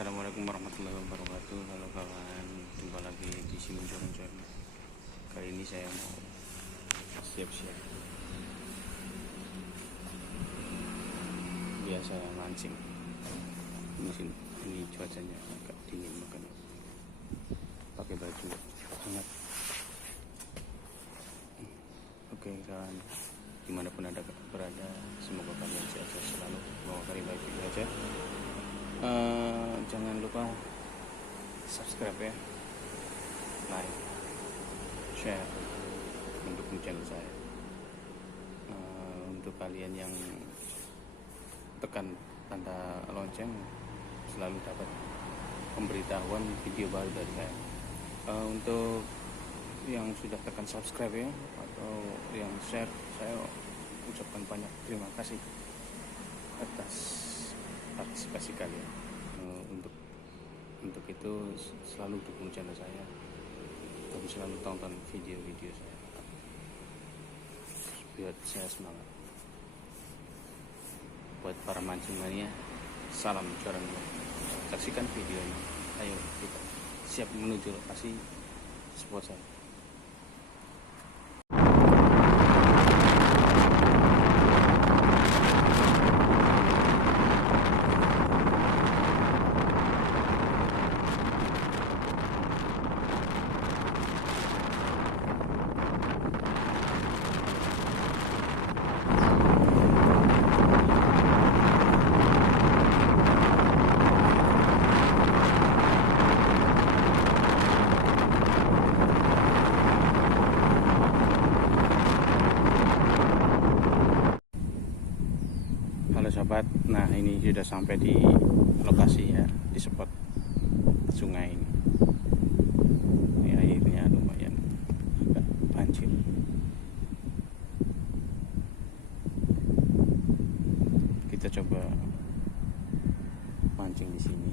Assalamualaikum warahmatullahi wabarakatuh. Halo kawan, jumpa lagi di sini Joran. Kali ini saya mau siap-siap biasa mancing. Ini cuacanya agak dingin, makanya pakai baju hangat. Oke kawan, dimanapun anda berada, semoga kalian sehat selalu, bawa kali baik-baik aja. Jangan lupa subscribe ya, like, share untuk channel saya. Untuk kalian yang tekan tanda lonceng, selalu dapat pemberitahuan video baru dari saya. Untuk yang sudah tekan subscribe ya, atau yang share, saya ucapkan banyak terima kasih atas partisipasi kalian. Untuk itu selalu dukung channel saya dan selalu tonton video-video saya biar saya semangat. Buat para mancing mania, salam Joran. Saksikan videonya. Ayo kita siap menuju lokasi spot saya. Halo sobat, nah ini sudah sampai di lokasi ya, di spot sungai ini. Ini airnya lumayan agak banjir. Kita coba mancing di sini.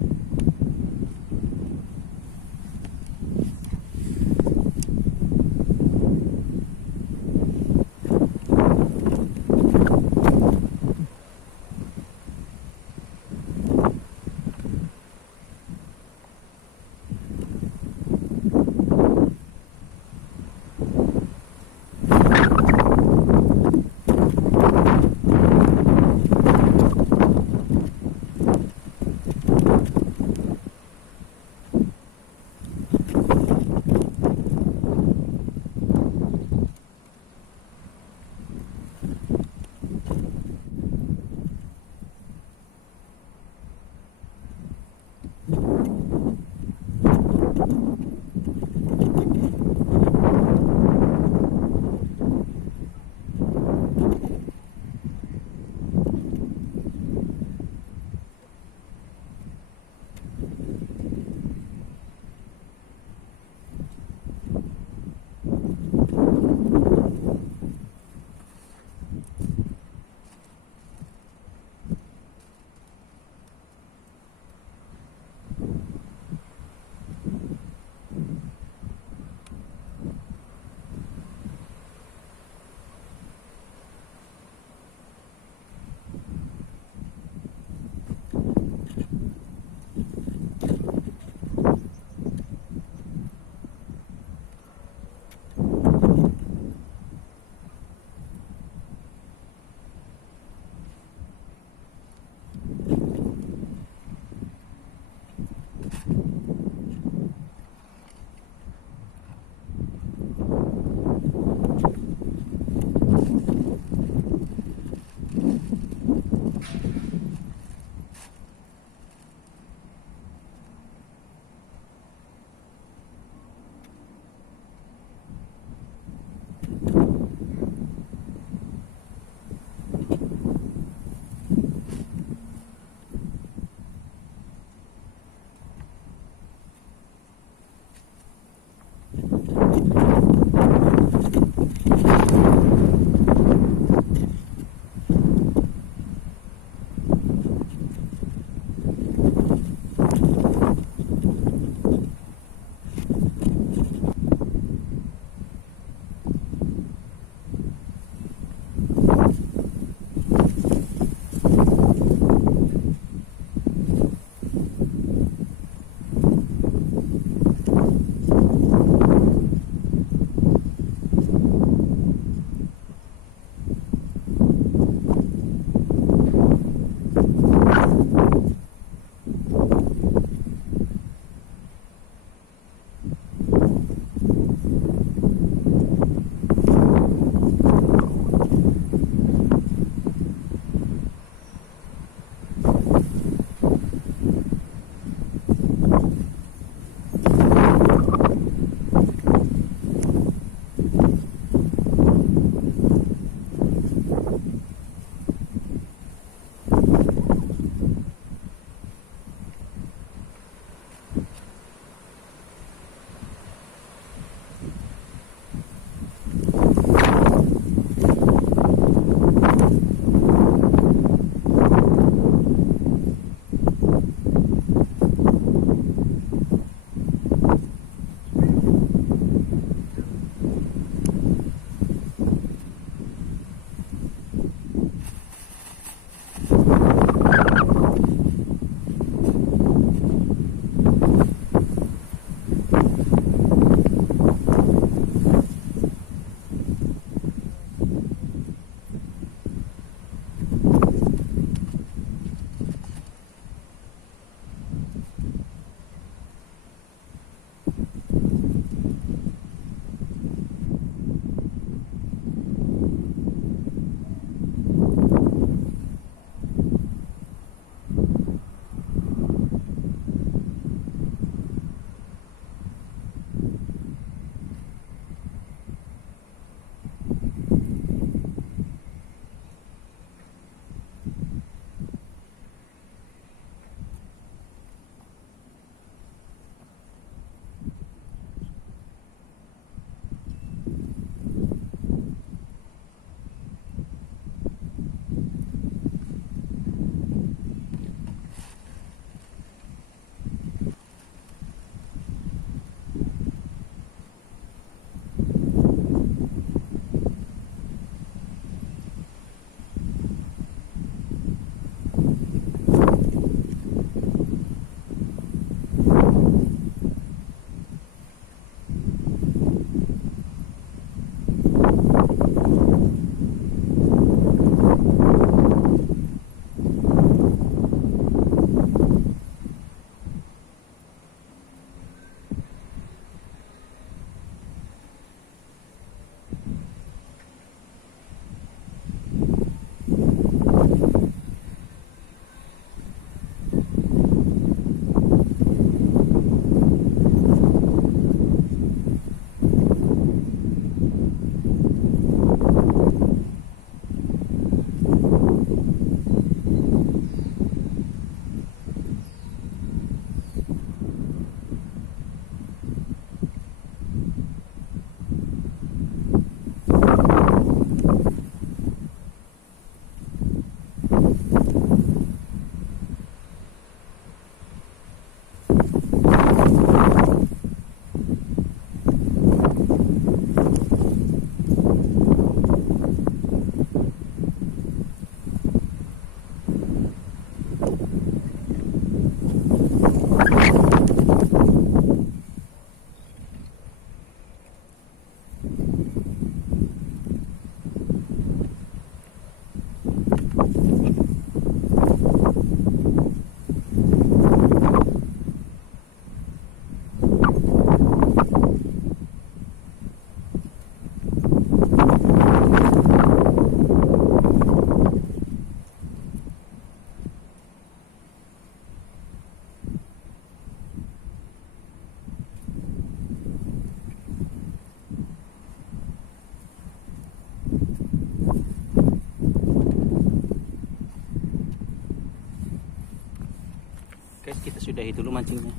Guys, kita sudahi dulu mancingnya.